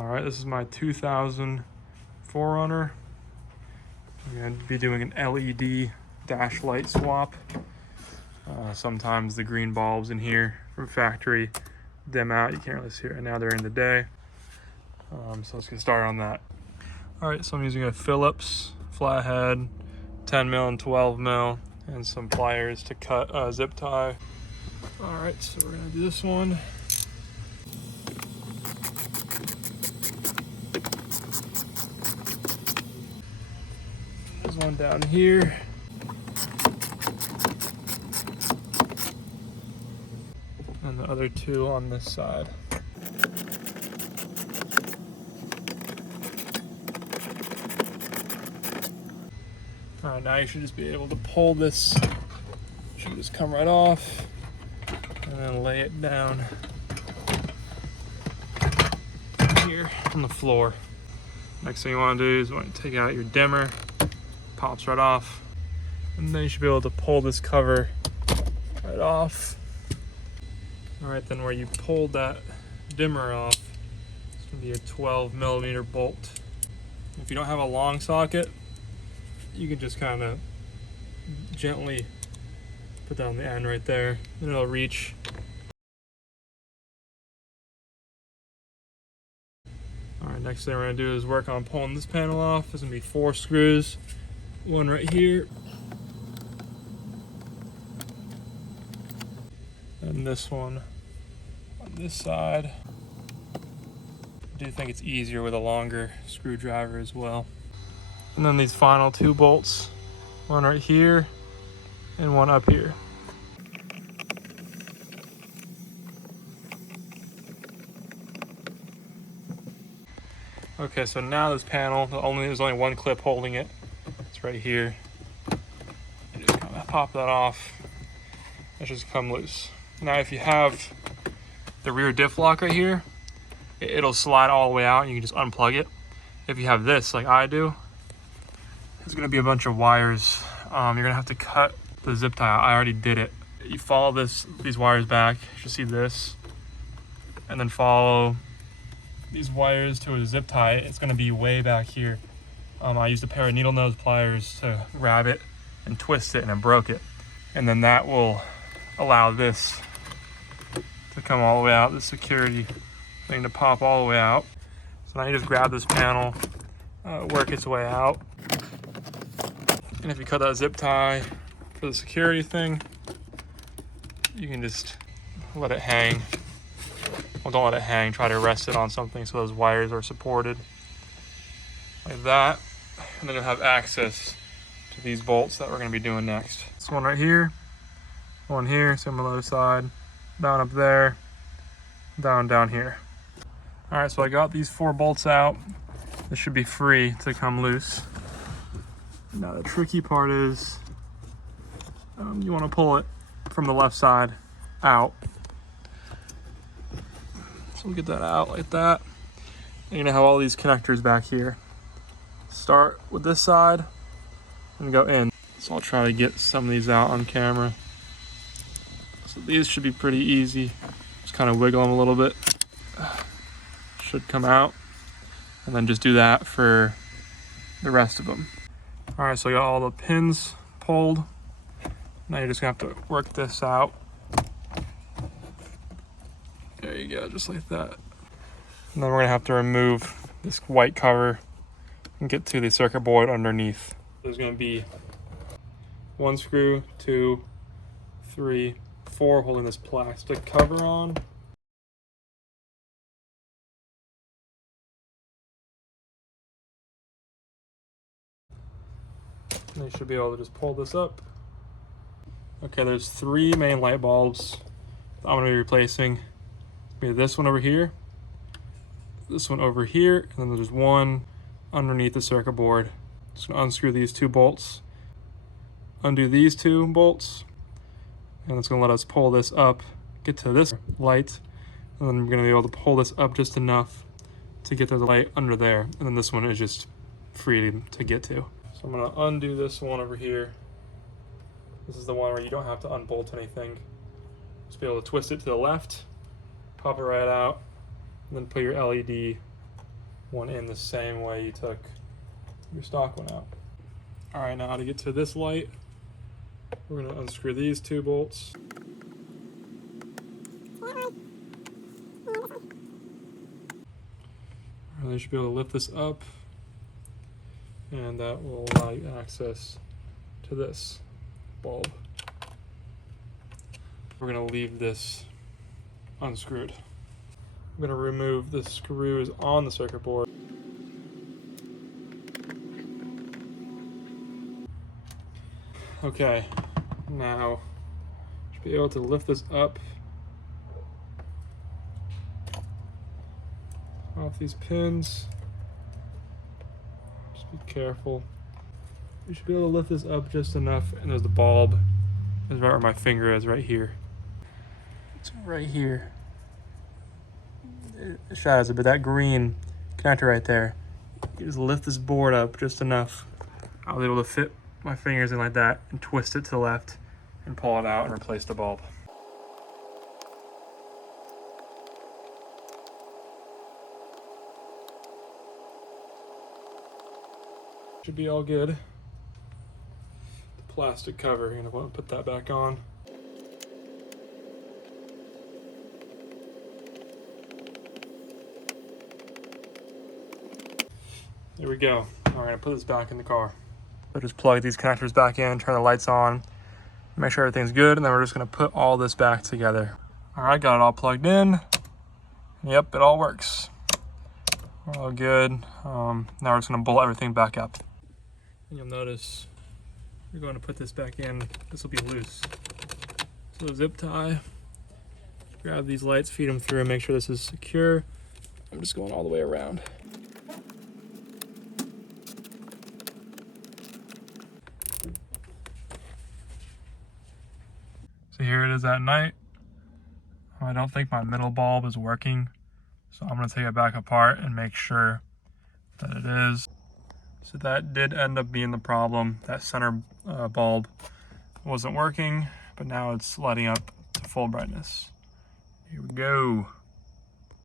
All right, this is my 2000 4runner. I'm going to be doing an LED dash light swap. Sometimes the green bulbs in here from factory dim out. You can't really see it right now during the day. So let's get started on that. All right, so I'm using a Phillips flathead, 10 mil and 12 mil, and some pliers to cut a zip tie. All right, so we're gonna do this one. There's one down here. And the other two on this side. All right, now you should just be able to pull this. Should just come right off and then lay it down here on the floor. Next thing you want to do is you want to take out your dimmer. Pops right off, and then you should be able to pull this cover right off. All right, then where you pulled that dimmer off, it's gonna be a 12 millimeter bolt. If you don't have a long socket, you can just kind of gently put that on the end right there, and it'll reach. All right, next thing we're gonna do is work on pulling this panel off. There's gonna be 4 screws, one right here, and this one on this side. I do think it's easier with a longer screwdriver as well. And then these final 2 bolts, one right here and one up here. Okay, so now this panel, there's only one clip holding it. It's right here. You just kind of pop that off. It should just come loose. Now if you have the rear diff lock right here, it'll slide all the way out and you can just unplug it. If you have this like I do, there's gonna be a bunch of wires. You're gonna have to cut the zip tie out. I already did it. You follow these wires back, you should see this, and then follow these wires to a zip tie. It's gonna be way back here. I used a pair of needle nose pliers to grab it and twist it, and it broke it. And then that will allow this to come all the way out, the security thing to pop all the way out. So now you just grab this panel, work its way out. And if you cut that zip tie for the security thing, you can just let it hang. Well, don't let it hang, try to rest it on something so those wires are supported. Like that. And then you'll have access to these bolts that we're gonna be doing next. This one right here, one here, same on the other side, down up there, down here. All right, so I got these 4 bolts out. This should be free to come loose. Now the tricky part is you wanna pull it from the left side out. So we'll get that out like that. And you're gonna have all these connectors back here. Start with this side and go in. So I'll try to get some of these out on camera. So these should be pretty easy. Just kind of wiggle them a little bit. Should come out. And then just do that for the rest of them. All right, so I got all the pins pulled. Now you're just gonna have to work this out. There you go, just like that. And then we're gonna have to remove this white cover and get to the circuit board underneath. There's gonna be 1 screw, 2, 3, 4 holding this plastic cover on. And you should be able to just pull this up. Okay, there's 3 main light bulbs I'm gonna be replacing. Maybe this one over here, this one over here, and then there's one underneath the circuit board. Just gonna unscrew these 2 bolts, undo these 2 bolts, and it's gonna let us pull this up, get to this light, and then we're gonna be able to pull this up just enough to get to the light under there, and then this one is just free to get to. So I'm gonna undo this one over here. This is the one where you don't have to unbolt anything. Just be able to twist it to the left, pop it right out, and then put your LED one in the same way you took your stock one out. All right, now to get to this light, we're gonna unscrew these 2 bolts. And you should be able to lift this up, and that will allow you access to this bulb. We're gonna leave this unscrewed. I'm gonna remove the screws on the circuit board. Okay, now you should be able to lift this up off these pins. Just be careful. You should be able to lift this up just enough, and there's the bulb. It's right where my finger is, right here. It's right here. It shadows it, but that green connector right there, you just lift this board up just enough. I was able to fit my fingers in like that and twist it to the left and pull it out and replace the bulb. Should be all good. The plastic cover, you're gonna want to put that back on. There we go. All right, I'll put this back in the car. So just plug these connectors back in, turn the lights on, make sure everything's good, and then we're just gonna put all this back together. All right, got it all plugged in. Yep, it all works. All good. Now we're just gonna bolt everything back up. And you'll notice we're going to put this back in. This will be loose. So zip tie, grab these lights, feed them through, and make sure this is secure. I'm just going all the way around. So here it is at night. I don't think my middle bulb is working, so I'm gonna take it back apart and make sure that it is. So that did end up being the problem. That center bulb wasn't working, but now it's lighting up to full brightness. Here we go.